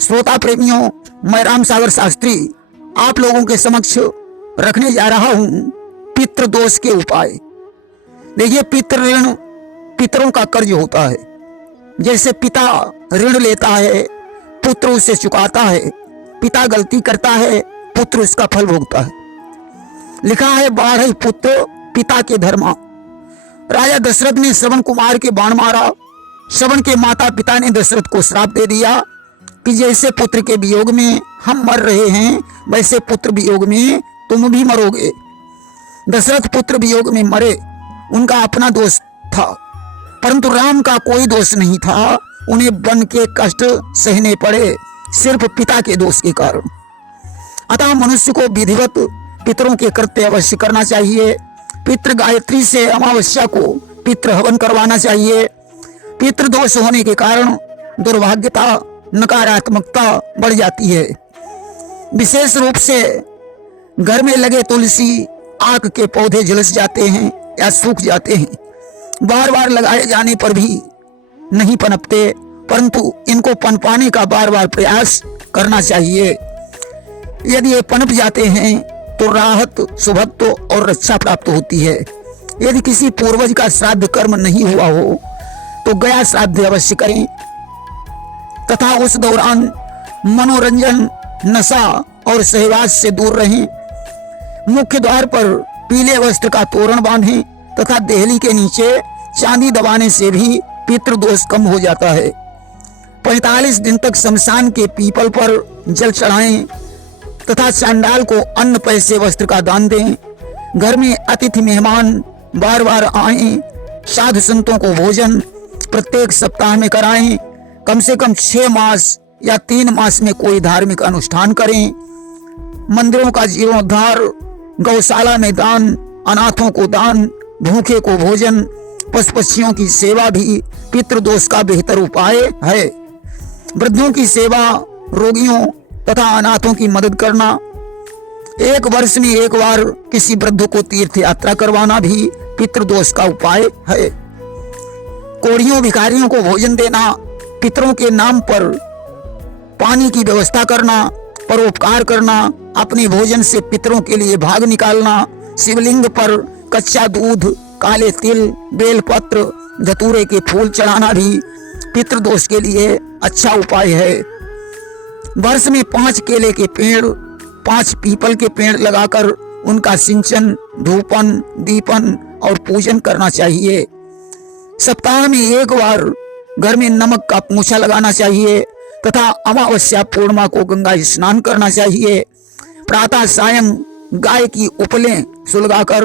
श्रोता प्रेमियों, मैं राम सागर शास्त्री आप लोगों के समक्ष रखने जा रहा हूं पितृ दोष के उपाय। देखिए, पितृ ऋण पितरों का कर्ज होता है। जैसे पिता ऋण लेता है, पुत्र उसे चुकाता है। पिता गलती करता है, पुत्र उसका फल भोगता है। लिखा है, बाढ़ पुत्र पिता के धर्मा। राजा दशरथ ने श्रवण कुमार के बाण मारा। श्रवण के माता पिता ने दशरथ को श्राप दे दिया कि जैसे पुत्र के वियोग में हम मर रहे हैं, वैसे पुत्र वियोग में तुम भी मरोगे। दशरथ पुत्र वियोग में मरे, उनका अपना दोष था, परंतु राम का कोई दोष नहीं था। उन्हें वन के कष्ट सहने पड़े सिर्फ पिता के दोष के कारण। अतः मनुष्य को विधिवत पितरों के कृत्य अवश्य करना चाहिए। पितृ गायत्री से अमावस्या को पितृ हवन करवाना चाहिए। पितृ दोष होने के कारण दुर्भाग्यता, नकारात्मकता बढ़ जाती है। विशेष रूप से घर में लगे तुलसी, आक के पौधे झुलस जाते हैं या सूख जाते हैं। बार बार लगाए जाने पर भी नहीं पनपते, परंतु इनको पनपाने का बार बार प्रयास करना चाहिए। यदि ये पनप जाते हैं तो राहत, सुभत्व और रक्षा प्राप्त होती है। यदि किसी पूर्वज का श्राद्ध कर्म नहीं हुआ हो तो गया श्राद्ध अवश्य करें तथा उस दौरान मनोरंजन, नशा और सहवास से दूर रहें। मुख्य द्वार पर पीले वस्त्र का तोरण बांधें तथा देहली के नीचे चांदी दबाने से भी पितृदोष कम हो जाता है। 45 दिन तक शमशान के पीपल पर जल चढ़ाएं तथा चांडाल को अन्न, पैसे, वस्त्र का दान दें। घर में अतिथि मेहमान बार बार आएं। साधु संतों को भोजन प्रत्येक सप्ताह में कराएं। कम से कम 6 मास या 3 मास में कोई धार्मिक अनुष्ठान करें। मंदिरों का जीर्णोद्धार, गौशाला में दान, अनाथों को दान, भूखे को भोजन, पशु पक्षियों की सेवा भी पितृदोष का बेहतर उपाय है। वृद्धों की सेवा, रोगियों तथा अनाथों की मदद करना। 1 वर्ष में 1 बार किसी वृद्ध को तीर्थ यात्रा करवाना भी पितृदोष का उपाय है। कोढ़ियों, भिखारियों को भोजन देना, पितरों के नाम पर पानी की व्यवस्था करना, परोपकार करना, अपने भोजन से पितरों के लिए भाग निकालना, शिवलिंग पर कच्चा दूध, काले तिल, बेलपत्र, धतूरे के फूल चढ़ाना भी पितृदोष के लिए अच्छा उपाय है। वर्ष में 5 केले के पेड़, 5 पीपल के पेड़ लगाकर उनका सिंचन, धूपन, दीपन और पूजन करना चाहिए। सप्ताह में 1 बार घर में नमक का पोंछा लगाना चाहिए तथा अमावस्या पूर्णिमा को गंगा स्नान करना चाहिए। प्रातः सायं गाय की उपलें सुलगाकर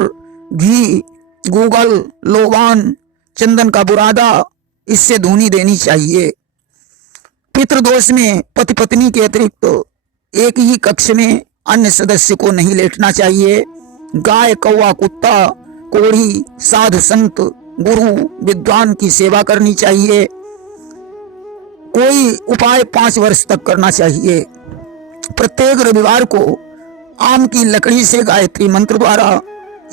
घी, गूगल, लोबान, चंदन का बुरादा इससे धूनी देनी चाहिए। पितृदोष में पति पत्नी के अतिरिक्त एक ही कक्ष में अन्य सदस्य को नहीं लेटना चाहिए। गाय, कौवा, कुत्ता, कोढ़ी, साधु संत, गुरु, विद्वान की सेवा करनी चाहिए। कोई उपाय 5 वर्ष तक करना चाहिए। प्रत्येक रविवार को आम की लकड़ी से गायत्री मंत्र द्वारा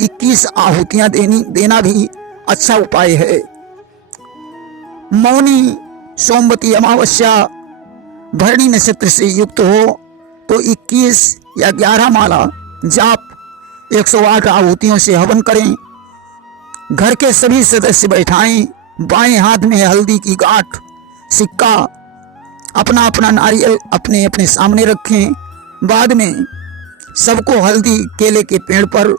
21 आहुतियां देना भी अच्छा उपाय है। मौनी सोमवती अमावस्या भरणी नक्षत्र से युक्त हो तो 21 या 11 माला जाप 108 आहुतियों से हवन करें। घर के सभी सदस्य बैठाएं। बाएं हाथ में हल्दी की गांठ, सिक्का, अपना अपना नारियल अपने अपने सामने रखें। बाद में सबको हल्दी केले के पेड़ पर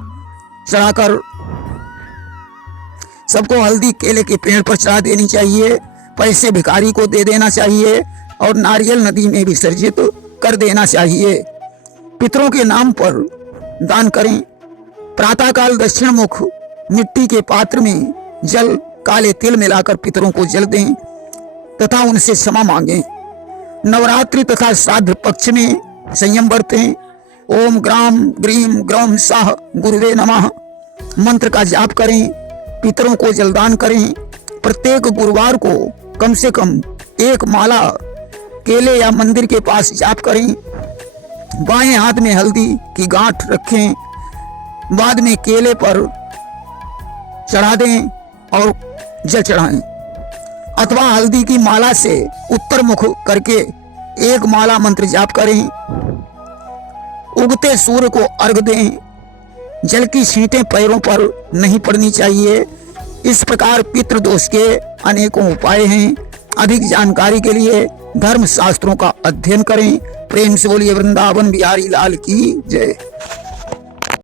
चढ़ा देनी चाहिए। पैसे भिखारी को दे देना चाहिए और नारियल नदी में विसर्जित कर देना चाहिए। पितरों के नाम पर दान करें। प्रातःकाल दक्षिण मुख मिट्टी के पात्र में जल, काले तिल मिलाकर पितरों को जल दें तथा उनसे क्षमा मांगें। नवरात्रि तथा श्राद्ध पक्ष में संयम बरतें। ओम ग्राम ग्रीम ग्रौम साह गुरुवे नमः मंत्र का जाप करें। पितरों को जलदान करें। प्रत्येक गुरुवार को कम से कम 1 माला केले या मंदिर के पास जाप करें। बाएं हाथ में हल्दी की गांठ रखें। बाद में केले पर चढ़ा दें और जल चढ़ाएं, अथवा हल्दी की माला से उत्तर मुख करके एक माला मंत्र जाप करें, उगते सूर्य को अर्घ दें, जल की छींटें पैरों पर नहीं पड़नी चाहिए। इस प्रकार पितृदोष के अनेकों उपाय हैं। अधिक जानकारी के लिए धर्म शास्त्रों का अध्ययन करें। प्रेम से बोलिए वृंदावन बिहारी लाल की जय।